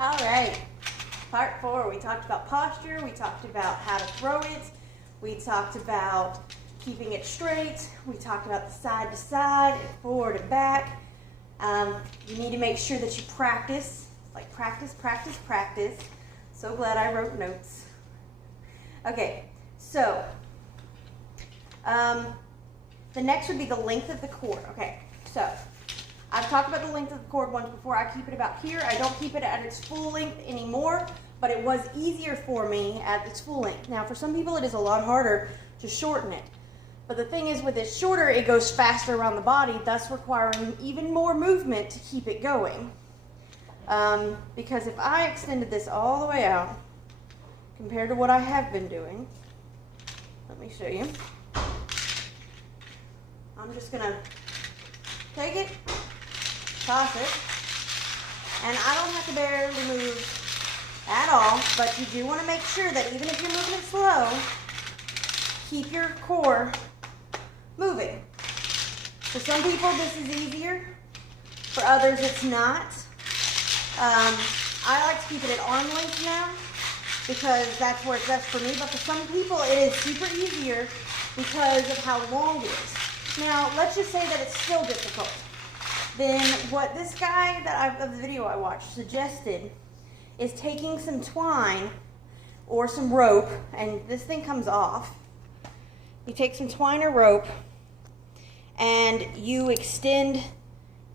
All right, part 4, we talked about posture, we talked about how to throw it, we talked about keeping it straight, we talked about the side to side, forward and back. You need to make sure that you practice, like practice, practice, practice. So glad I wrote notes. Okay, so the next would be the length of the cord. Okay, so I've talked about the length of the cord once before. I keep it about here. I don't keep it at its full length anymore, but it was easier for me at its full length. Now, for some people, it is a lot harder to shorten it. But the thing is, with it shorter, it goes faster around the body, thus requiring even more movement to keep it going. Because if I extended this all the way out, compared to what I have been doing, let me show you. I'm just gonna take it, toss it, and I don't have to barely move at all, but you do want to make sure that even if you're moving it slow, keep your core moving. For some people, this is easier. For others, it's not. I like to keep it at arm length now because that's where it's best for me, but for some people, it is super easier because of how long it is. Now, let's just say that it's still difficult. Then what this guy of the video I watched suggested is taking some twine or some rope, and this thing comes off. You take some twine or rope and you extend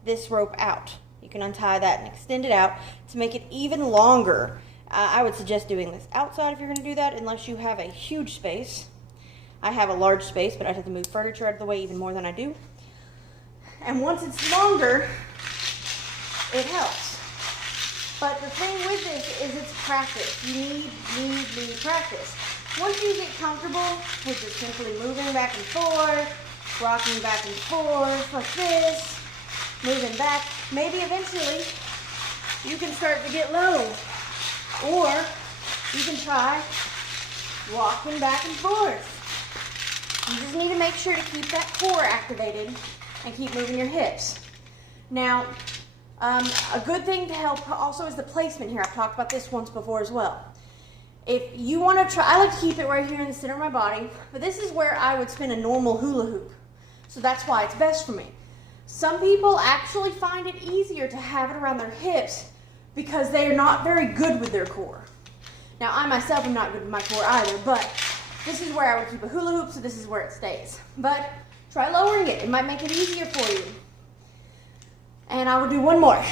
this rope out. You can untie that and extend it out to make it even longer. I would suggest doing this outside if you're going to do that, unless you have a huge space. I have a large space, but I'd have to move furniture out of the way even more than I do. And once it's longer, it helps. But the thing with this is it's practice. You need practice. Once you get comfortable with just simply moving back and forth, rocking back and forth like this, moving back, maybe eventually you can start to get low. Or you can try walking back and forth. You just need to make sure to keep that core activated and keep moving your hips. Now, a good thing to help also is the placement here. I've talked about this once before as well. If you want to try, I like to keep it right here in the center of my body, but this is where I would spin a normal hula hoop. So that's why it's best for me. Some people actually find it easier to have it around their hips because they are not very good with their core. Now, I myself am not good with my core either, but this is where I would keep a hula hoop, so this is where it stays. But try lowering it. It might make it easier for you. And I will do one more.